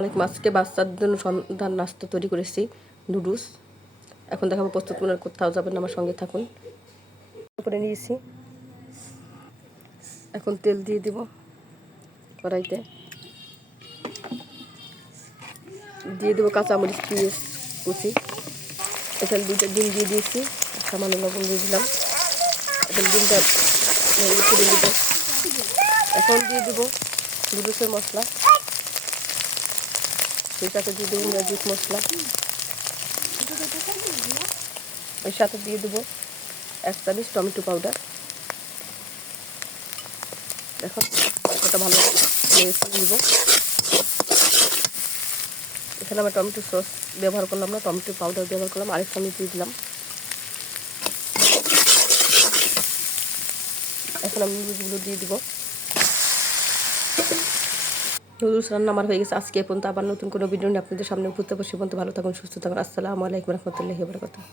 অনেক মাছকে বাচ্চার জন্য সন্ধান নাস্তা তৈরি করেছি, নুডলস। এখন দেখাবো প্রস্তুত মনে কোথাও যাবেন আমার সঙ্গে থাকুন। করে নিয়েছি এখন তেল দিয়ে দিব কড়াইতে। দিয়ে দেবো কাঁচামরিচ, পেঁয়াজ, কুচি। এখানে দুইটা ডিম দিয়ে দিয়েছি, সামান্য লবণ দিয়ে দিলাম। এখন ডিমটা দিব এখন দিয়ে দেবো নুডলসের মশলা। সেই সাথে দিয়ে দেবো ম্যাজিক মশলা। ওই সাথে দিয়ে দেবো এক চামচ টমেটো পাউডার দেখো ওটা ভালো দিব। এখানে আমরা টমেটো সস ব্যবহার করলাম না, টমেটো পাউডার ব্যবহার করলাম, আরেক চামচ দিয়ে দিলাম। এখন আমি নুডলসগুলো দিয়ে দিব। নুডলস রান্না আমার হয়ে গেছে। আজকে পর্যন্ত আবার নতুন কোনো ভিডিও নিয়ে আপনাদের সামনে উপস্থিত বসে পর্যন্ত ভালো থাকুন, সুস্থ থাকুন। আসসালামু আলাইকুম রহমতুল্লাহি বারকাতুহ।